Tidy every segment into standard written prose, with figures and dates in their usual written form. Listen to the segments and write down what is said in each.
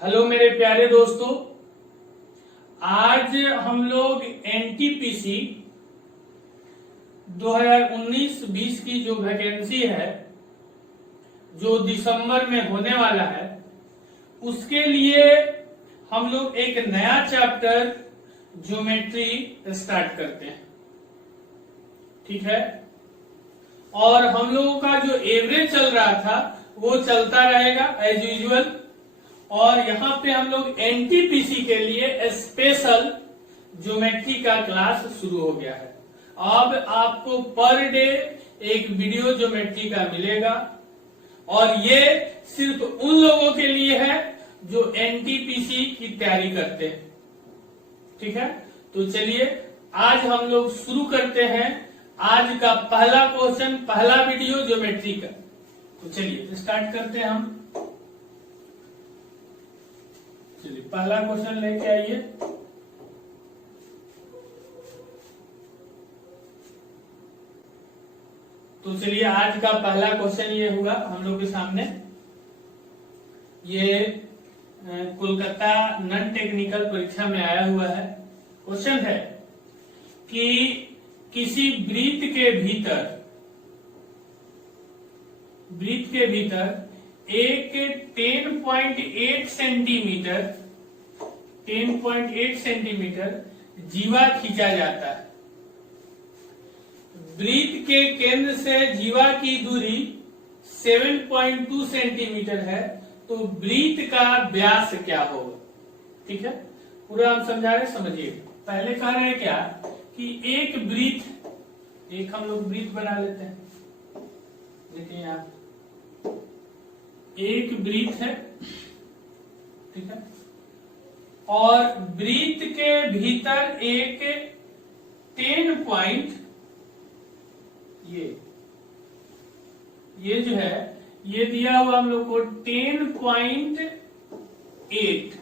Hello मेरे प्यारे दोस्तों, आज हम लोग एनटीपीसी 2019-20 की जो वैकेंसी है, जो दिसंबर में होने वाला है, उसके लिए हम लोग एक नया चैप्टर ज्योमेट्री स्टार्ट करते हैं। ठीक है। और हम लोगों का जो एवरेज चल रहा था वो चलता रहेगा एज यूजुअल। और यहाँ पे हम लोग एनटीपीसी के लिए स्पेशल ज्योमेट्री का क्लास शुरू हो गया है। अब आपको पर डे एक वीडियो ज्योमेट्री का मिलेगा और ये सिर्फ उन लोगों के लिए है जो एनटीपीसी की तैयारी करते हैं। ठीक है, तो चलिए आज हम लोग शुरू करते हैं आज का पहला क्वेश्चन, पहला वीडियो ज्योमेट्री का। तो चलिए स्टार्ट करते हैं हम। चलिए पहला क्वेश्चन लेके आइए। तो चलिए आज का पहला क्वेश्चन ये होगा हम लोग के सामने। ये कोलकाता नॉन टेक्निकल परीक्षा में आया हुआ है। क्वेश्चन है कि किसी वृत्त के भीतर एक 10.8 सेंटीमीटर जीवा खींचा जाता है। वृत्त के केंद्र से जीवा की दूरी 7.2 सेंटीमीटर है, तो वृत्त का व्यास क्या होगा। ठीक है, पूरा हम समझा रहे, समझिए। पहले कह रहे हैं क्या कि एक वृत्त, एक हम लोग वृत्त बना लेते हैं। देखिए यहाँ एक वृत्त है, ठीक है, और वृत्त के भीतर एक 10 पॉइंट ये जो है ये दिया हुआ हम लोग को 10.8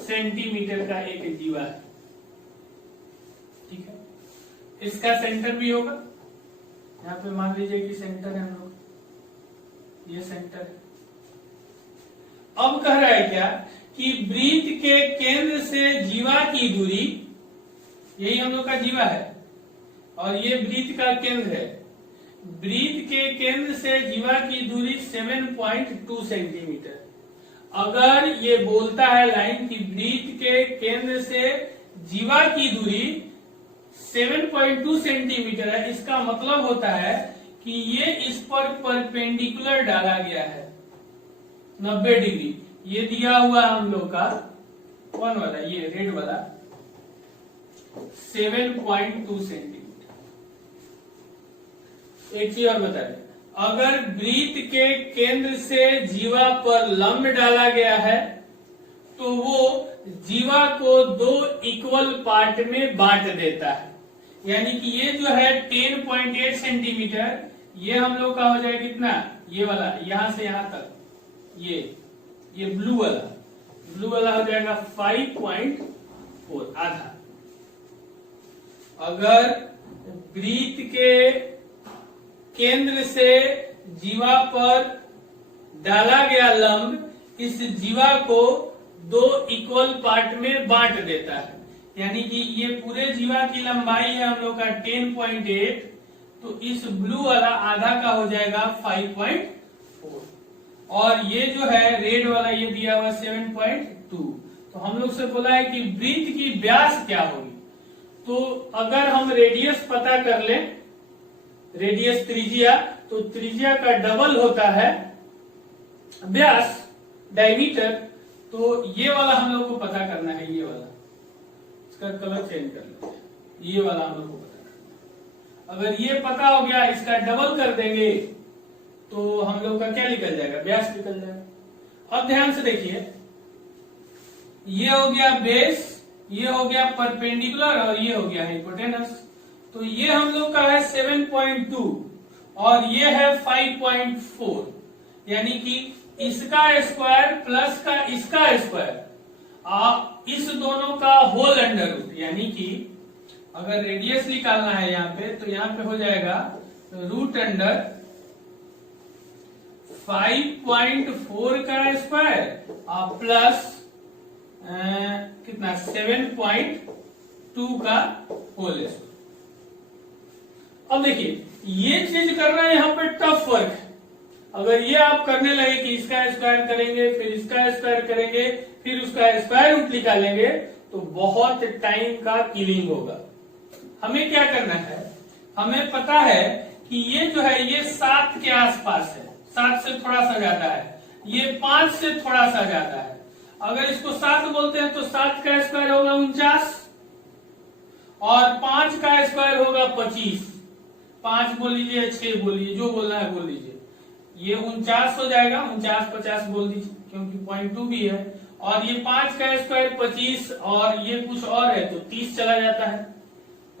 सेंटीमीटर का एक जीवा है। ठीक है, इसका सेंटर भी होगा। यहाँ पे मान लीजिए कि सेंटर है हम लोग, ये सेंटर है। अब कह रहा है क्या कि वृत्त के केंद्र से जीवा की दूरी, यही हम लोग का जीवा है और ये वृत्त का केंद्र है। वृत्त के केंद्र से जीवा की दूरी 7.2 सेंटीमीटर। अगर ये बोलता है लाइन कि वृत्त के केंद्र से जीवा की दूरी 7.2 सेंटीमीटर है, इसका मतलब होता है कि ये इस पर परपेंडिकुलर डाला गया है 90 डिग्री। ये दिया हुआ हम लोग का कौन वाला, ये रेड वाला 7.2 सेंटीमीटर। एक चीज और बता दें, अगर वृत्त के केंद्र से जीवा पर लंब डाला गया है तो वो जीवा को 2 इक्वल पार्ट में बांट देता है। यानी कि ये जो है 10.8 सेंटीमीटर, ये हम लोग का हो जाएगा कितना, ये वाला यहां से यहां तक, ये ब्लू वाला हो जाएगा 5.4 आधा। अगर वृत्त के केंद्र से जीवा पर डाला गया लंब इस जीवा को 2 इक्वल पार्ट में बांट देता है, यानी कि ये पूरे जीवा की लंबाई है हम लोग का 10.8, तो इस ब्लू वाला आधा का हो जाएगा 5.4, और ये जो है रेड वाला ये दिया हुआ 7.2। तो हम लोग से बोला है कि वृत्त की व्यास क्या होगी। तो अगर हम रेडियस पता कर लें, रेडियस त्रिज्या, तो त्रिज्या का डबल होता है व्यास, डायमीटर। तो ये वाला हम लोग को पता करना है, ये वाला, इसका कलर चेंज कर लेते हैं, ये वाला हम लोग को पता करना है। अगर ये पता हो गया, इसका डबल कर देंगे तो हम लोग का क्या निकल जाएगा, व्यास निकल जाएगा। अब ध्यान से देखिए, ये हो गया बेस, ये हो गया परपेंडिकुलर और ये हो गया हाइपोटेनस। तो ये हम लोग का है 7.2 और ये है 5.4, यानी कि इसका स्क्वायर प्लस का इसका स्क्वायर, इस दोनों का होल अंडर रूट। यानी कि अगर रेडियस निकालना है यहाँ पे, तो यहाँ पे हो जाएगा रूट अंडर 5.4 का स्क्वायर और प्लस कितना 7.2 का होल स्क्वायर। अब देखिए ये चीज करना यहाँ पे टफ वर्क है। अगर ये आप करने लगे कि इसका स्क्वायर करेंगे फिर इसका स्क्वायर करेंगे फिर उसका स्क्वायर रूट निकालेंगे तो बहुत टाइम का किलिंग होगा। हमें क्या करना है, हमें पता है कि ये जो है ये 7 के आसपास है, 7 से थोड़ा सा ज्यादा है, ये 5 से थोड़ा सा ज्यादा है। अगर इसको 7 बोलते हैं तो 7 का स्क्वायर होगा 49 और 5 का स्क्वायर होगा 25। 5 बोल लीजिए 6 बोल लीजिए, जो बोलना है बोल लीजिए। ये 49 हो जाएगा, 49-50 बोल दीजिए क्योंकि 0.2 भी है। और ये 5 का स्क्वायर 25 और ये कुछ और है तो 30 चला जाता है।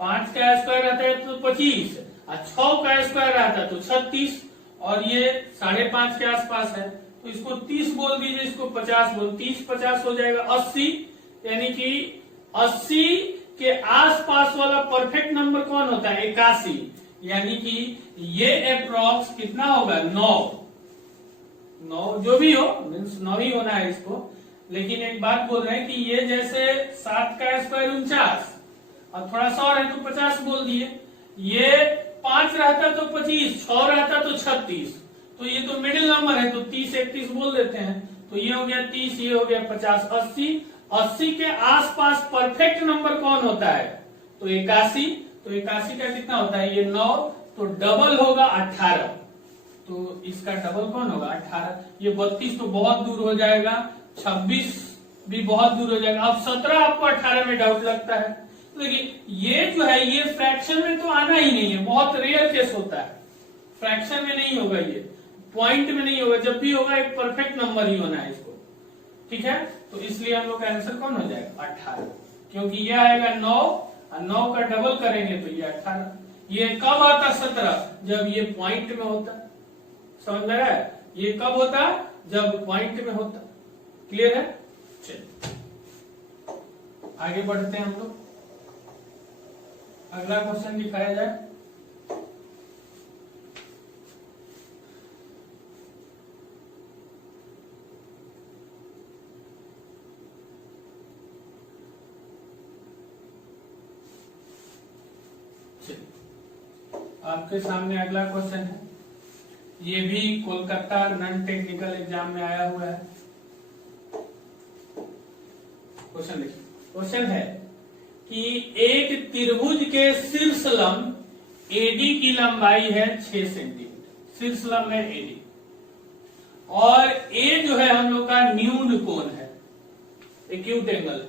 5 का स्क्वायर रहता है तो 25 और 6 का स्क्वायर रहता है तो 36 और ये 5.5 के आसपास है तो इसको 30 बोल दीजिए, इसको 50 बोल, 30-50 हो जाएगा 80। यानी कि 80 के आसपास वाला परफेक्ट नंबर कौन होता है 81। यानी कि ये अप्रॉक्स कितना होगा 9 जो भी हो, मीन्स 9 ही होना है इसको। लेकिन एक बात बोल रहे हैं कि ये जैसे 7 का स्क्वायर 49 और थोड़ा सा और है तो 50 बोल दिए। ये 5 रहता तो 25, 6 रहता तो 36, तो ये तो मिडिल नंबर है तो 30-31 बोल देते हैं। तो ये हो गया 30, ये हो गया 50, 80 के आसपास परफेक्ट नंबर कौन होता है तो 81। तो 81 का कितना होता है ये 9, तो डबल होगा 18। तो इसका डबल कौन होगा 18। ये 32 तो बहुत दूर हो जाएगा, 26 भी बहुत दूर हो जाएगा। अब 17 आपको 18 में डाउट लगता है तो देखिए ये जो है ये फ्रैक्शन में तो आना ही नहीं है, बहुत रेयर केस होता है। फ्रैक्शन में नहीं होगा, ये पॉइंट में नहीं होगा, जब भी होगा एक परफेक्ट नंबर ही होना है इसको। ठीक है, तो इसलिए हम लोग का आंसर कौन हो जाएगा 18, क्योंकि ये आएगा 9 और 9 का डबल करेंगे तो ये 18। ये कब आता 17 जब ये पॉइंट में होता। समझ में रहा है, ये कब होता जब पॉइंट में होता। क्लियर है, चलिए आगे बढ़ते हैं हम लोग। अगला क्वेश्चन दिखाया जाए। आपके सामने अगला क्वेश्चन है, ये भी कोलकाता नॉन टेक्निकल एग्जाम में आया हुआ है। क्वेश्चन देखिए, क्वेश्चन है कि एक त्रिभुज के शीर्ष लंब एडी की लंबाई है 6 सेंटीमीटर, शीर्ष लंब है एडी, और ए जो है हम लोग का न्यून कोण है, एक्यूट एंगल।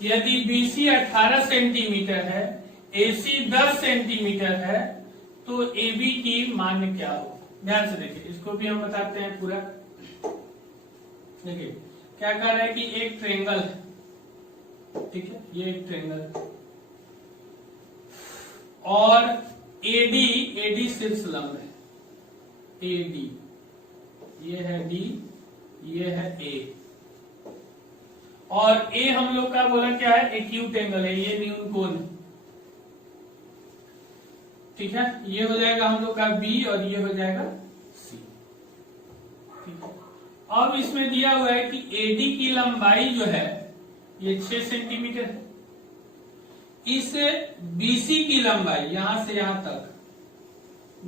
यदि बीसी 18 सेंटीमीटर है, एसी 10 सेंटीमीटर है, तो एबी की मान क्या हो। ध्यान से देखिए, इसको भी हम बताते हैं पूरा। देखिए क्या कह रहा है कि एक ट्रेंगल है, ठीक है, ये एक ट्रेंगल और एडी शीर्ष लंब है, एडी, ये है डी, ये है ए, और ए हम लोग का बोला क्या है एक्यूट एंगल है, ये न्यून कोण है। ठीक है, ये हो जाएगा हम लोग का बी और ये हो जाएगा सी। ठीक है, अब इसमें दिया हुआ है कि एडी की लंबाई जो है ये 6 सेंटीमीटर है। इस बीसी की लंबाई यहां से यहां तक,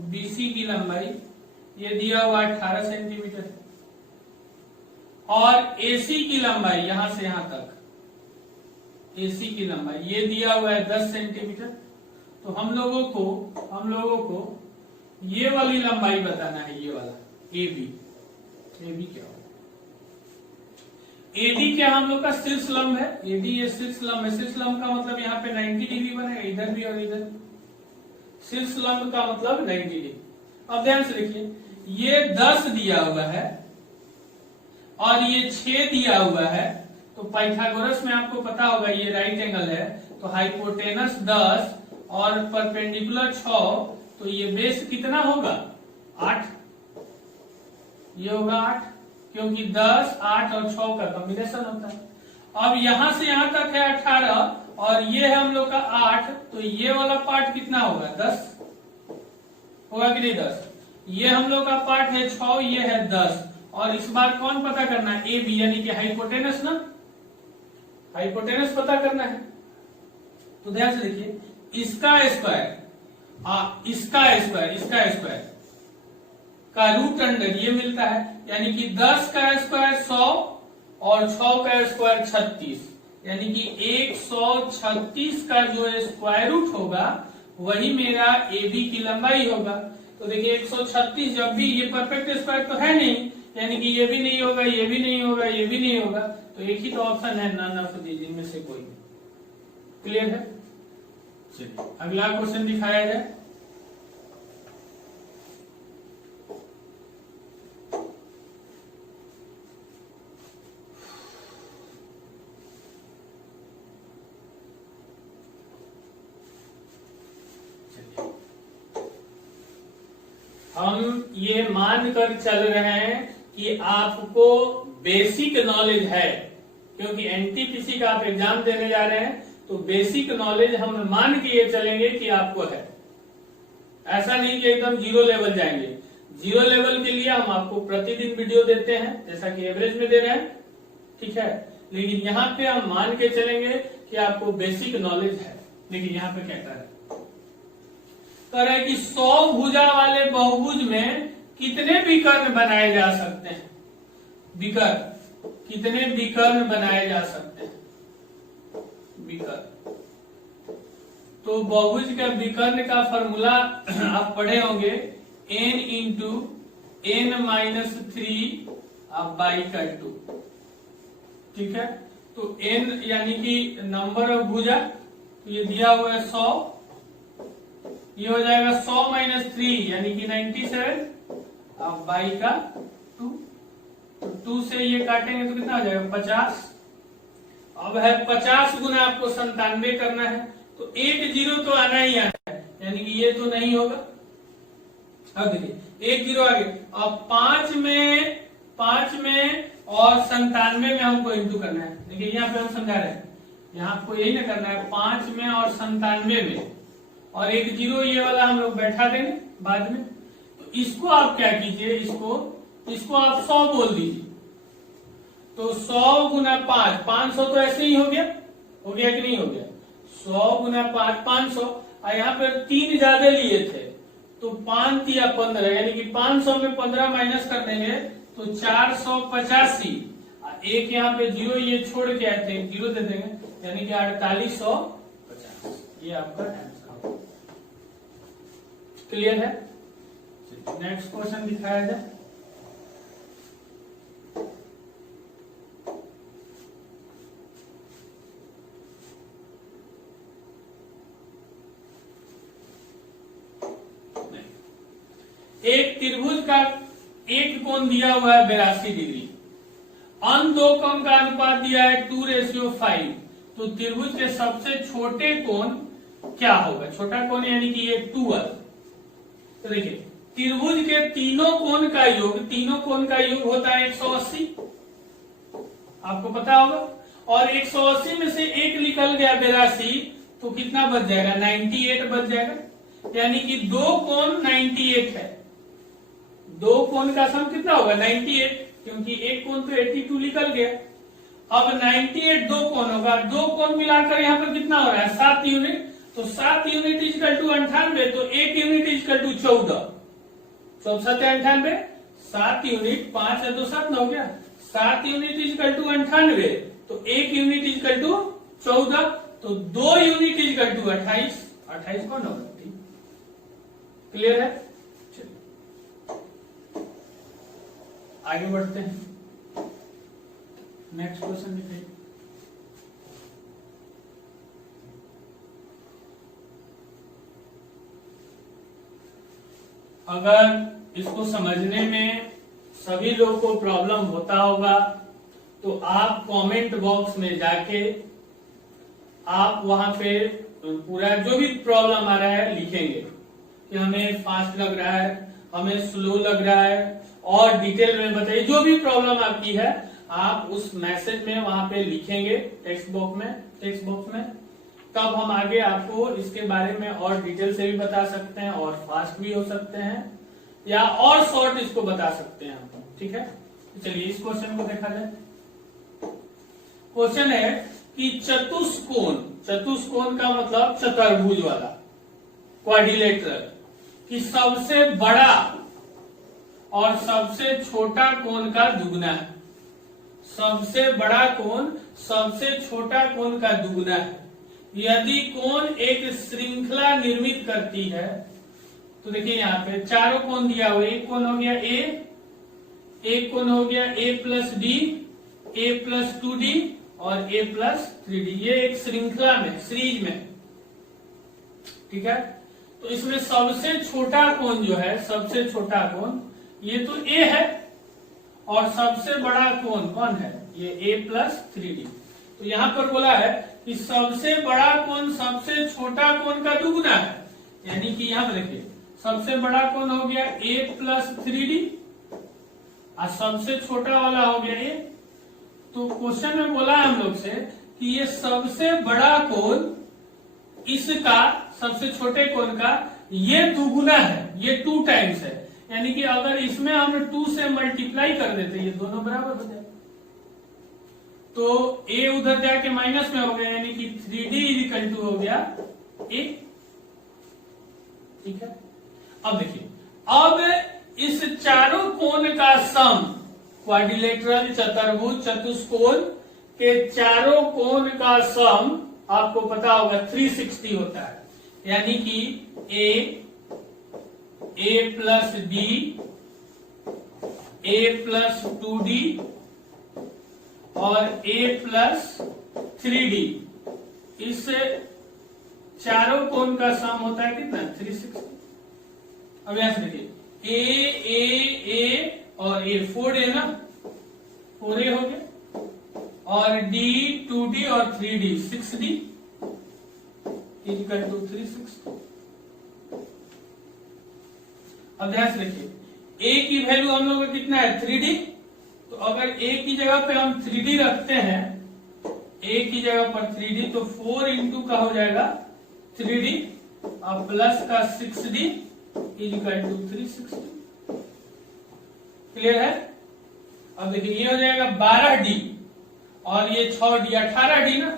बीसी की लंबाई ये दिया हुआ 18 सेंटीमीटर है, और एसी की लंबाई यहां से यहां तक, एसी की लंबाई ये दिया हुआ है 10 सेंटीमीटर। तो हम लोगों को ये वाली लंबाई बताना है, ये वाला एबी क्या होगा। एडी क्या हम लोग का शीर्ष लंब है, एडी ये शीर्ष लंब है। शीर्ष लंब का मतलब यहाँ पे 90 डिग्री बनेगा, इधर भी और इधर। शीर्ष लंब का मतलब 90 डिग्री। अब ध्यान से देखिए, ये 10 दिया हुआ है और ये 6 दिया हुआ है, तो पाइथागोरस में आपको पता होगा ये राइट एंगल है, तो हाइपोटेनस 10 और परपेंडिकुलर 6, तो ये बेस कितना होगा 8, ये होगा 8, क्योंकि 10, 8 और 6 का कॉम्बिनेशन होता है। अब यहां से यहां तक है 18 और ये है हम लोग का 8, तो ये वाला पार्ट कितना होगा 10 होगा कि नहीं 10। ये हम लोग का पार्ट है 6, ये है 10, और इस बार कौन पता करना है, ए बी, यानी कि हाइपोटेनस ना, हाइपोटेनस पता करना है। तो ध्यान से देखिए, इसका स्क्वायर इसका स्क्वायर का रूट अंडर ये मिलता है, यानी कि 10 का स्क्वायर 100 और 6 का स्क्वायर 36, यानी कि 136 का जो स्क्वायर रूट होगा वही मेरा ए बी की लंबाई होगा। तो देखिए 136, जब भी ये परफेक्ट स्क्वायर तो है नहीं, यानी कि ये भी नहीं होगा, ये भी नहीं होगा, ये भी नहीं होगा, तो एक ही तो ऑप्शन है नन ऑफ दीज, इनमें से कोई। क्लियर है? चलिए अगला क्वेश्चन दिखाया जाए। हम ये मानकर चल रहे हैं कि आपको बेसिक नॉलेज है, क्योंकि एनटीपीसी का आप एग्जाम देने जा रहे हैं, तो बेसिक नॉलेज हम मान के ये चलेंगे कि आपको है। ऐसा नहीं कि एकदम जीरो लेवल जाएंगे। जीरो लेवल के लिए हम आपको प्रतिदिन वीडियो देते हैं, जैसा कि एवरेज में दे रहे हैं, ठीक है, लेकिन यहाँ पे हम मान के चलेंगे कि आपको बेसिक नॉलेज है। लेकिन यहाँ पे क्या कह रहे हैं, कह रहे हैं कि 100 भुजा वाले बहुभुज में कितने विकर्ण बनाए जा सकते हैं, विकर्ण, कितने विकर्ण बनाए जा सकते हैं, विकर्ण। तो बहुभुज का विकर्ण का फॉर्मूला आप पढ़े होंगे, n इंटू n-3 बाई का 2, ठीक है। तो n यानी कि नंबर ऑफ भुजा, तो ये दिया हुआ है 100, ये हो जाएगा 100 - 3 यानी कि 97, अब बाई का 2, तो 2 से ये काटेंगे तो कितना हो जाएगा 50। अब है 50 गुना आपको 97 करना है, तो 1 जीरो तो आना ही आना है, यानी कि ये तो नहीं होगा। अब देखिए 1 जीरो आगे, अब 5 में और 97 में हमको इंटू करना है। देखिए यहाँ पे हम समझा रहे हैं, यहाँ आपको यही ना करना है, 5 में और 97 में, और 1 जीरो ये वाला हम लोग बैठा देंगे बाद में। तो इसको आप क्या कीजिए, इसको आप 100 बोल दीजिए। तो 100 गुना 5, 500 तो ऐसे ही हो गया कि नहीं हो गया, 100 गुना 5 500, और यहाँ पर 3 ज्यादा लिए थे, तो 5 या 15, यानी कि 500 में 15 माइनस कर देंगे तो 485, एक यहाँ पे जीरो ये छोड़ के आए थे, जीरो दे देंगे, यानी कि 4850, ये आपका आंसर। क्लियर है? नेक्स्ट क्वेश्चन दिखाया जाए। एक त्रिभुज का एक कोण दिया हुआ है 82 डिग्री, अन दो कोण का अनुपात दिया है 2:5, तो त्रिभुज के सबसे छोटे कोण क्या होगा, छोटा कोण यानी कि ये 12। तो देखिए त्रिभुज के तीनों कोण का योग होता है 180, आपको पता होगा, और 180 में से एक निकल गया 82, तो कितना बच जाएगा, 98 बच जाएगा, यानी कि दो कोण 98 है। दो कोण का सम कितना होगा 98, क्योंकि एक कोण तो 82 निकल गया। अब 98 दो कोण होगा, दो कोण मिलाकर यहाँ पर कितना हो रहा है 7 यूनिट, तो 7 यूनिट इजकल टू 98, तो 1 यूनिट इजकल टू 14, 7 98, 7 यूनिट, 5 है तो 7 हो गया, 7 यूनिट इजकल टू 98, तो 1 यूनिट इजकल टू 14, तो 2 यूनिट इजकल टू 28, 28 कौन होगा, ठीक। क्लियर है? आगे बढ़ते हैं, नेक्स्ट क्वेश्चन दिखाइए। अगर इसको समझने में सभी लोगों को प्रॉब्लम होता होगा, तो आप कमेंट बॉक्स में जाके आप वहां पे पूरा जो भी प्रॉब्लम आ रहा है लिखेंगे कि हमें फास्ट लग रहा है, हमें स्लो लग रहा है, और डिटेल में बताइए जो भी प्रॉब्लम आपकी है, आप उस मैसेज में वहां पे लिखेंगे टेक्स्ट बॉक्स में, तब हम आगे आपको इसके बारे में और डिटेल से भी बता सकते हैं और फास्ट भी हो सकते हैं। या और शॉर्ट इसको बता सकते हैं हम, ठीक है। चलिए इस क्वेश्चन को देखा जाए। क्वेश्चन है कि चतुष्कोण, चतुष्कोण का मतलब चतुर्भुज वाला, क्वाड्रिलेटरल, कि सबसे बड़ा और सबसे छोटा कोण का दुगना है। सबसे बड़ा कोण सबसे छोटा कोण का दुगना है। यदि कोण एक श्रृंखला निर्मित करती है, तो देखिए यहाँ पे चारों कोण दिया हुआ, एक कोण हो गया ए, एक कोण हो गया ए प्लस डी, ए प्लस 2d और ए प्लस 3d, ये एक श्रृंखला में, सीरीज में, ठीक है। तो इसमें सबसे छोटा कोण जो है, सबसे छोटा कोण ये तो ए है, और सबसे बड़ा कोण कौन है, ये ए प्लस 3d। तो यहां पर बोला है कि सबसे बड़ा कोण सबसे छोटा कोण का दुगुना है, यानी कि यहां पर देखिए सबसे बड़ा कोण हो गया a प्लस 3d और सबसे छोटा वाला हो गया a। तो क्वेश्चन में बोला हम लोग से कि ये सबसे बड़ा कोण इसका सबसे छोटे कोण का ये दुगुना है, ये 2 टाइम्स है, यानी कि अगर इसमें हम 2 से मल्टीप्लाई कर देते ये दोनों बराबर हो जाए, तो a उधर जाके माइनस में हो गया, यानी कि 3d इक्वल टू हो गया a, ठीक है। अब देखिए, अब इस चारों कोण का सम, क्वाड्रिलेटरल, चतुर्भुज, चतुष्कोण के चारों कोण का सम आपको पता होगा 360 होता है, यानी कि a plus d, a plus 2d और a प्लस 3d, इस चारों कोण का सम होता है कितना, 360। अब यहां से देखिए ए और ए 4a ना, 4a हो गया, और d 2d और 3d 6d इक्वल टू 360। अब ध्यान से देखिए a की वैल्यू हम लोग का कितना है, 3d। तो अगर a की जगह पे हम 3d रखते हैं, a की जगह पर 3d, तो 4 इंटू का हो जाएगा 3d और प्लस का 6d इक्वल टू 360। क्लियर है। अब देखिए ये हो जाएगा 12d और ये 6d, 18d ना,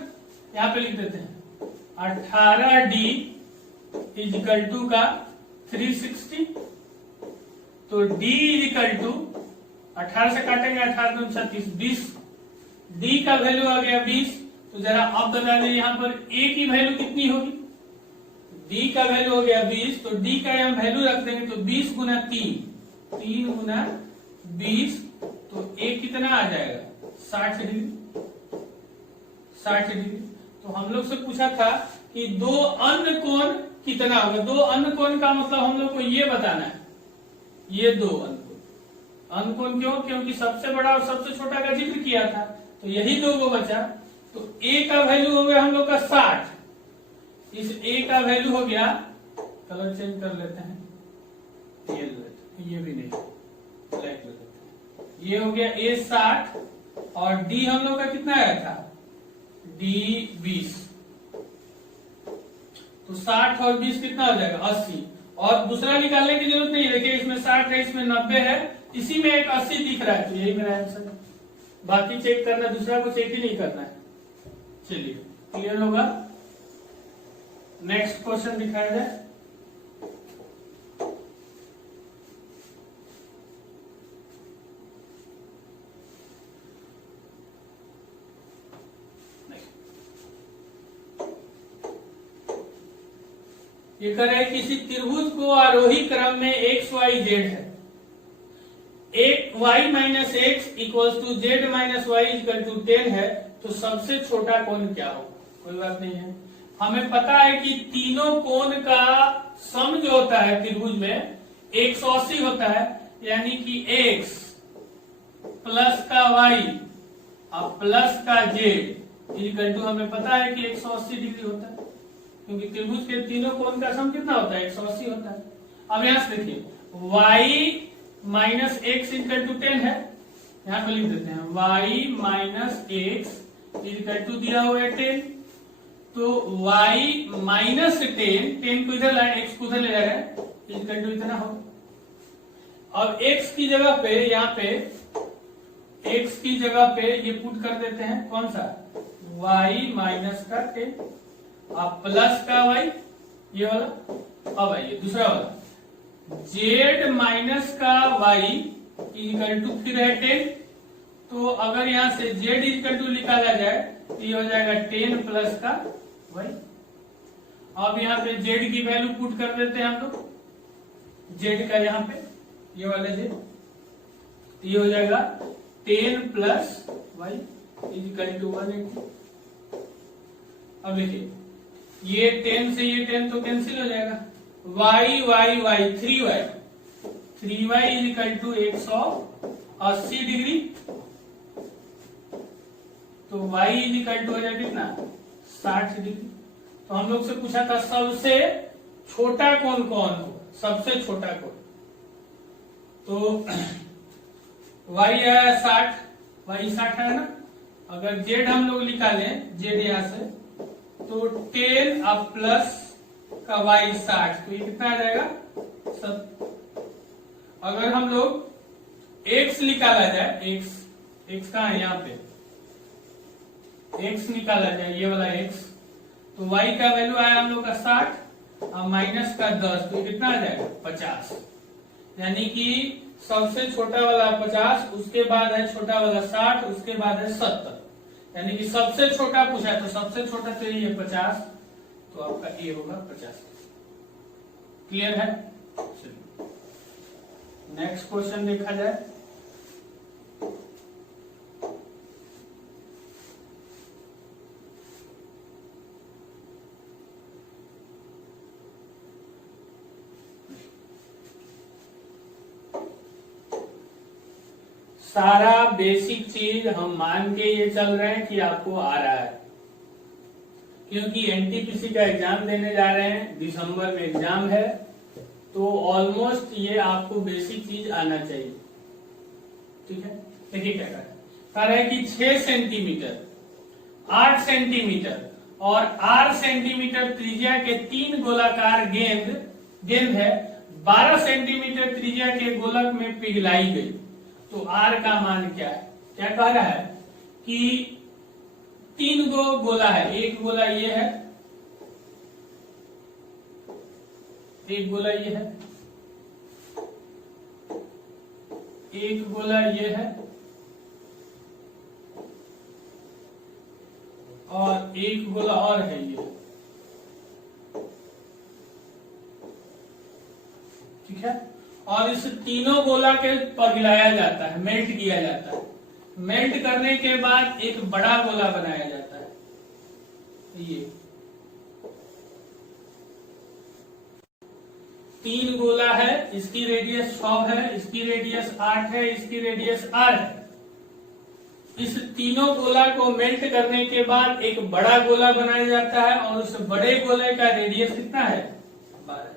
यहां पे लिख देते हैं 18d इक्वल टू का 360। तो d इक्वल टू 18 से काटेंगे, 18 दूनी 36, 20, d का वैल्यू आ गया 20। तो जरा अब बता दें यहाँ पर a की वैल्यू कितनी होगी, d का वैल्यू हो गया 20, तो d का हम वैल्यू रख देंगे, तो 20 गुना 3 गुना 20, तो a कितना आ जाएगा 60 डिग्री, 60 डिग्री। तो हम लोग से पूछा था कि दो अन्य कोण कितना होगा। दो अन्य कोण का मतलब हम लोग को ये बताना है, ये दो अन्य कोण। अन्य कोण क्यों, क्योंकि सबसे बड़ा और सबसे छोटा का जिक्र किया था, तो यही दो को बचा। तो a का वैल्यू हो गया हम लोग का 60, इस a का वैल्यू हो गया, कलर चेंज कर लेते हैं, ये भी नहीं, ब्लैक कर देते हैं, ये हो गया a 60 और d हम लोग का कितना आया था, d 20। तो 60 और 20 कितना हो जाएगा 80, और दूसरा निकालने की जरूरत नहीं है, देखिए इसमें 60 है, इसमें 90 है, इसी में एक 80 दिख रहा है, तो यही मेरा आंसर है। बाकी चेक करना, दूसरा को चेक ही नहीं करना है। चलिए क्लियर होगा। नेक्स्ट क्वेश्चन दिखाया जाए। ये कह रहा है किसी त्रिभुज को आरोही क्रम में x y z है, एक y minus x equal to z minus y equal to 10 है, तो सबसे छोटा कोण क्या होगा। कोई बात नहीं है, हमें पता है कि तीनों कोण का सम जो होता है त्रिभुज में 180 होता है, यानी कि x प्लस का y और प्लस का z इक्वल टू, हमें पता है कि 180 डिग्री होता है, क्योंकि त्रिभुज के तीनों कोण का सम कितना होता है 180 होता है। अब यहां से देखिए y minus x equal to 10 है, यहां पे लिख देते हैं y minus x equal to दिया हुआ है 10, तो y माइनस 10 को इधर लाए, x को उधर ले जा रहे हैं, इक्वल टू इतना हो। अब x की जगह पे यहाँ पे x की जगह पे ये पुट कर देते हैं कौन सा y माइनस का 10 अब प्लस का y ये वाला। अब आइए दूसरा वाला z माइनस का y इक्वल टू फिर है 10। तो अगर यहाँ से z इक्वल टू निकाला जाए तो ये हो जाएगा 10 प्लस का y। अब यहाँ पे z की वैल्यू पुट कर देते हैं हम लोग z का यहाँ पे ये वाले z ये हो जाएगा 10 प्लस y इक्वल टू 180। अब देखिए ये 10 से ये 10 तो कैंसिल हो जाएगा y 3y is equal to 180 degree. तो y इज इक्वल टू हो जाएगा कितना 60 डिग्री। तो हम लोग से पूछा था सबसे छोटा कोण कौन हो, सबसे छोटा कोण। तो y आया 60, y 60 है ना। अगर z हम लोग निकाले z यहां से तो 10 अब प्लस का y 60 तो ये कितना आ जाएगा 70। अगर हम लोग x निकाला जाए x कहाँ है यहाँ पे x निकाला जाए ये वाला x तो y का वैल्यू आया हम लोग का 60 और माइनस का 10 तो ये कितना आ जाएगा 50। यानी कि सबसे छोटा वाला 50 उसके बाद है छोटा वाला 60 उसके बाद है 70। यानी कि सबसे छोटा पूछा तो सबसे छोटा तो ये 50 तो आपका ए होगा 50। क्लियर है। नेक्स्ट क्वेश्चन देखा जाए। सारा बेसिक चीज हम मान के ये चल रहे हैं कि आपको आ रहा है, क्योंकि एनटीपीसी का एग्जाम देने जा रहे हैं, दिसंबर में एग्जाम है, तो ऑलमोस्ट ये आपको बेसिक चीज आना चाहिए। ठीक है, देखिए क्या कह रहा है कि 6 सेंटीमीटर 8 सेंटीमीटर और 8 सेंटीमीटर त्रिज्या के 3 गोलाकार गेंद है 12 सेंटीमीटर त्रिज्या के गोलक में पिघलाई गई। तो R का मान क्या है। क्या कह रहा है कि 3 गोला है, एक गोला ये है, एक गोला ये है, एक गोला ये है और एक गोला और है ये। ठीक है, और इस तीनों गोला के पिघलाया जाता है, मेल्ट किया जाता है। मेल्ट करने के बाद एक बड़ा गोला बनाया जाता है। ये 3 गोला है, इसकी रेडियस 6 है, इसकी रेडियस 8 है, इसकी रेडियस R है। इस तीनों गोला को मेल्ट करने के बाद एक बड़ा गोला बनाया जाता है और उस बड़े गोले का रेडियस कितना है 12।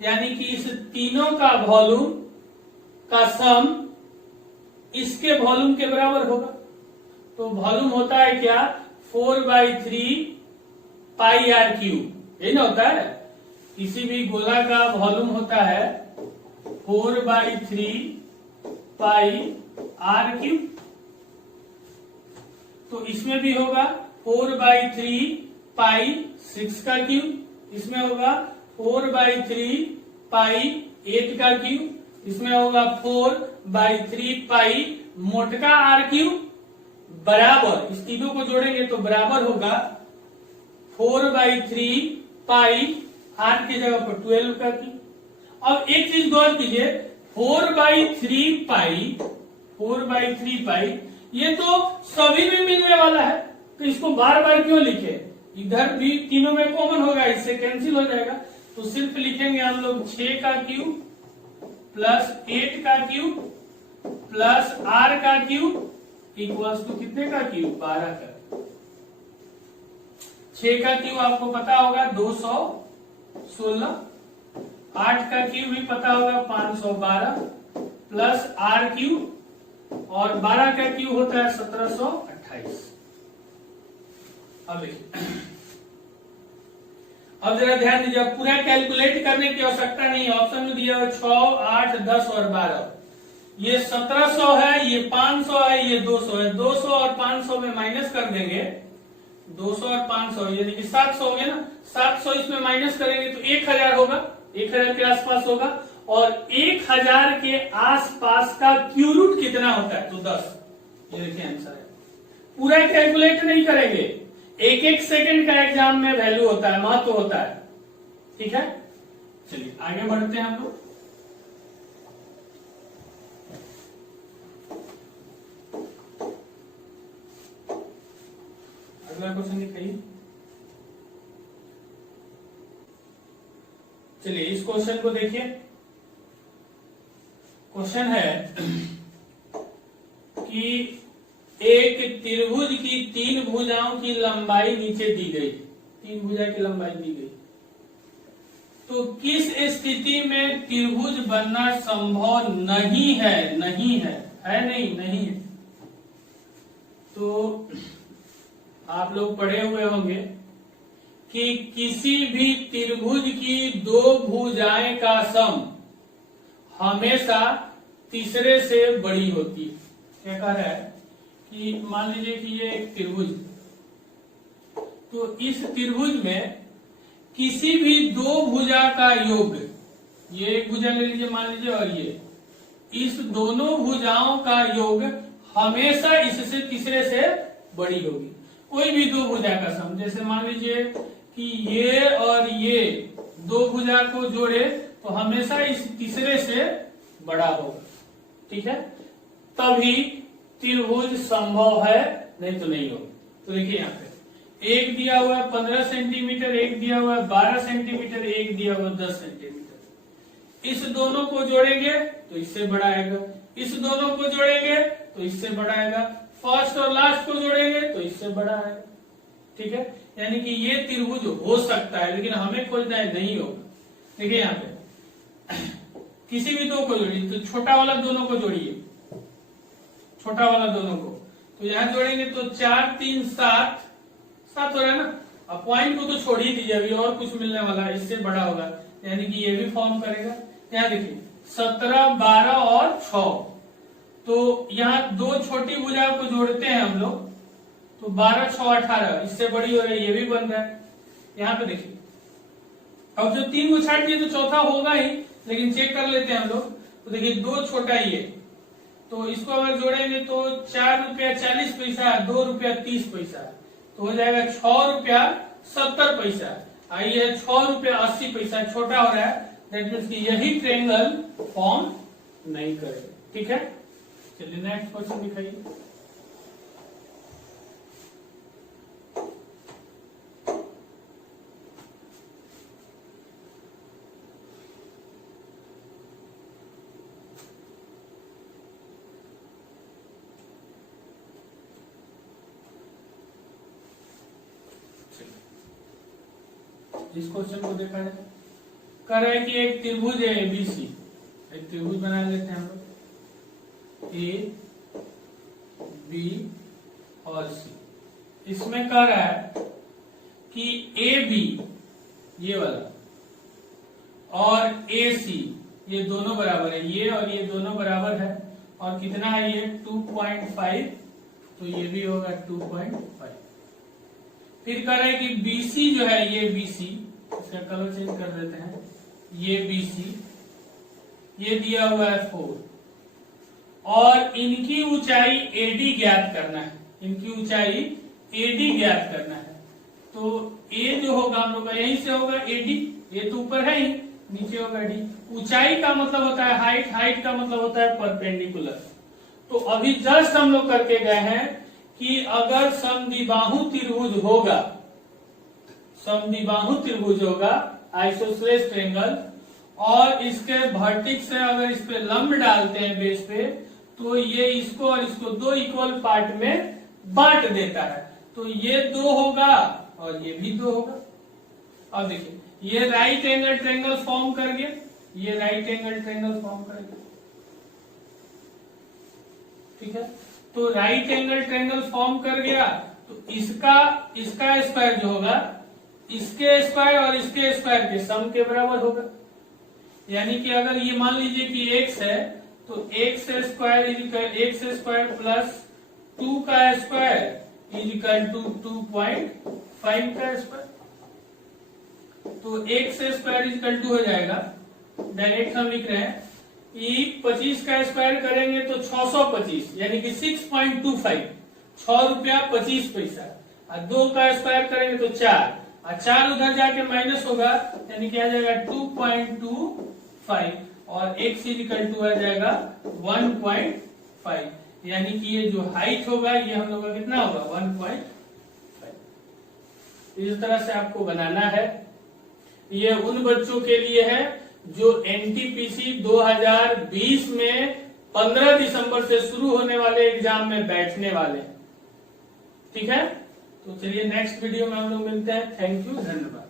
यानी कि इस तीनों का वॉल्यूम का सम इसके वॉल्यूम के बराबर होगा। तो वॉल्यूम होता है क्या 4/3 पाई R क्यूब, यही ना होता है। किसी भी गोला का वॉल्यूम होता है 4/3 पाई R क्यूब। तो इसमें भी होगा 4/3 पाई 6 का क्यूब, इसमें होगा 4/3 पाई 8 का क्यूब, इसमें होगा 4/3 पाई मोटका R क्यूब बराबर, इस तीनों को जोड़ेंगे तो बराबर होगा 4/3 पाई R की जगह पर 12 का क्यूब। अब एक चीज गौर कीजिए 4/3 पाई ये तो सभी में मिलने वाला है, तो इसको बार बार क्यों लिखे। इधर भी तीनों में कॉमन होगा, इससे कैंसिल हो जाएगा। तो सिर्फ लिखेंगे हम लोग 6 का क्यूब प्लस 8 का क्यूब प्लस R का क्यूब इक्वल्स टू कितने का क्यूब 12 का। 6 का क्यूब आपको पता होगा 216, 8 का क्यूब भी पता होगा 512 प्लस R क्यूब और 12 का क्यूब होता है 1728। अब देखिए अब जरा ध्यान दीजिए, पूरा कैलकुलेट करने की आवश्यकता नहीं है। ऑप्शन में दिया हुआ 6, 8, 10 और 12। ये 1700 है, ये 500 है, ये 200 है। 200 और 500 में माइनस कर देंगे, 200 और 500 यानी कि 700 हो गया ना। 700 इसमें माइनस करेंगे तो 1000 होगा, 1000 के आसपास होगा। और 1000 के आसपास का क्यू रूट कितना होता है? तो 10। ये देखिए आंसर है। पूरा कैलकुलेट नहीं करेंगे, एक एक सेकंड का एग्जाम में वैल्यू होता है, महत्व होता है। ठीक है, चलिए आगे बढ़ते हैं हम लोग। अगला क्वेश्चन दिखाइए। चलिए इस क्वेश्चन को देखिए। क्वेश्चन है कि एक त्रिभुज की 3 भुजाओं की लंबाई नीचे दी गई, 3 भुजा की लंबाई दी गई, तो किस स्थिति में त्रिभुज बनना संभव नहीं है? नहीं है, है नहीं, नहीं है। तो आप लोग पढ़े हुए होंगे कि किसी भी त्रिभुज की 2 भुजाएं का सम हमेशा तीसरे से बड़ी होती है। क्या कह रहा है कि मान लीजिए कि ये एक त्रिभुज, तो इस त्रिभुज में किसी भी 2 भुजा का योग, ये एक भुजा ले लीजिए मान लीजिए, और ये, इस दोनों भुजाओं का योग हमेशा इससे तीसरे से बड़ी होगी। कोई भी 2 भुजा का सम, जैसे मान लीजिए कि ये और ये 2 भुजा को जोड़े तो हमेशा इस तीसरे से बड़ा होगा। ठीक है, तभी त्रिभुज संभव है, नहीं तो नहीं होगा। तो देखिए यहाँ पे एक दिया हुआ है 15 सेंटीमीटर, एक दिया हुआ है 12 सेंटीमीटर, एक दिया हुआ है 10 सेंटीमीटर। इस दोनों को जोड़ेंगे तो इससे बड़ा आएगा, इस दोनों को जोड़ेंगे तो इससे बड़ा आएगा, फर्स्ट और लास्ट को जोड़ेंगे तो इससे बड़ा आएगा। ठीक है, यानी कि ये त्रिभुज हो सकता है, लेकिन हमें खोजना है, नहीं होगा। देखिए यहाँ पे किसी भी 2 को जोड़िए, तो छोटा वाला दोनों को जोड़िए, छोटा वाला दोनों को, तो यहां जोड़ेंगे तो 4, 3, 7, 7 हो रहा है ना। अब पॉइंट को तो छोड़ ही दीजिए, अभी और कुछ मिलने वाला है, इससे बड़ा होगा, यानी कि ये भी फॉर्म करेगा। यहाँ देखिए 17, 12 और 6, तो यहाँ 2 छोटी भुजाओं को जोड़ते हैं हम लोग, तो 12, 6, 18, इससे बड़ी हो रही है, ये भी बन रहा है। यहाँ पे देखिए, अब जो 3 को छाट दिए तो चौथा होगा ही, लेकिन चेक कर लेते हैं हम लोग। तो देखिए 2 छोटा ही है, तो इसको अगर जोड़ेंगे तो 4 रुपया 40 पैसा, 2 रुपया 30 पैसा, तो हो जाएगा 6 रुपया 70 पैसा। आइए 6 रुपया 80 पैसा, छोटा हो रहा है, दैट मीन्स कि यही ट्रायंगल फॉर्म नहीं करेगा। ठीक है, चलिए नेक्स्ट क्वेश्चन दिखाइए। इस क्वेश्चन को देखा जाए, कह रहा है कि एक त्रिभुज है एबीसी, एक त्रिभुज बना लेते हैं हम लोग, ए बी और सी। इसमें कह रहा है कि ए बी ये वाला और ए सी ये दोनों बराबर है, ये और ये दोनों बराबर है, और कितना है ये 2.5, तो ये भी होगा 2.5। फिर कह रहा है कि बीसी जो है, ये बीसी, इसका कलर चेंज कर देते हैं, ये बीसी, ये दिया हुआ है 4, और इनकी ऊंचाई एडी ज्ञात करना है, इनकी ऊंचाई एडी ज्ञात करना है। तो ए जो होगा हम लोग का यहीं से होगा एडी, ये तो ऊपर है ही, नीचे होगा डी। ऊंचाई का मतलब होता है हाइट, हाइट का मतलब होता है परपेंडिकुलर। तो अभी जस्ट हम लोग करके गए हैं कि अगर समद्विबाहु त्रिभुज होगा, समद्विबाहु त्रिभुज होगा, आइसोसेलेस ट्रायंगल, और इसके वर्टेक्स से अगर इस पे लंब डालते हैं बेस पे, तो ये इसको और इसको 2 इक्वल पार्ट में बांट देता है। तो ये 2 होगा और ये भी 2 होगा। अब देखिए ये राइट एंगल ट्रायंगल फॉर्म कर गया, ये राइट एंगल ट्रायंगल फॉर्म कर गया। ठीक है, तो राइट एंगल ट्रायंगल फॉर्म कर गया, तो इसका स्क्वायर जो होगा इसके स्क्वायर और इसके स्क्वायर के सम के बराबर होगा। यानी कि अगर ये मान लीजिए कि x है तो x स्क्वायर प्लस 2 का स्क्वायर इज इक्वल टू 2.5 का स्क्वायर। तो x square is equal to हो जाएगा, डायरेक्ट हम लिख रहे हैं कि 25 का स्क्वायर करेंगे तो 625 यानी कि 6.25, 6 रुपया 25 पैसा। और 2 का स्क्वायर करेंगे तो 4, और 4 उधर जाके माइनस होगा यानी कि आ जाएगा 2.25 और x इज इक्वल टू आ जाएगा 1.5। यानी कि ये जो हाइट होगा ये हम लोग का कितना होगा 1.5। इस तरह से आपको बनाना है। ये उन बच्चों के लिए है जो एनटीपीसी 2020 में 15 दिसंबर से शुरू होने वाले एग्जाम में बैठने वाले। ठीक है, तो चलिए नेक्स्ट वीडियो में हम लोग मिलते हैं। थैंक यू, धन्यवाद।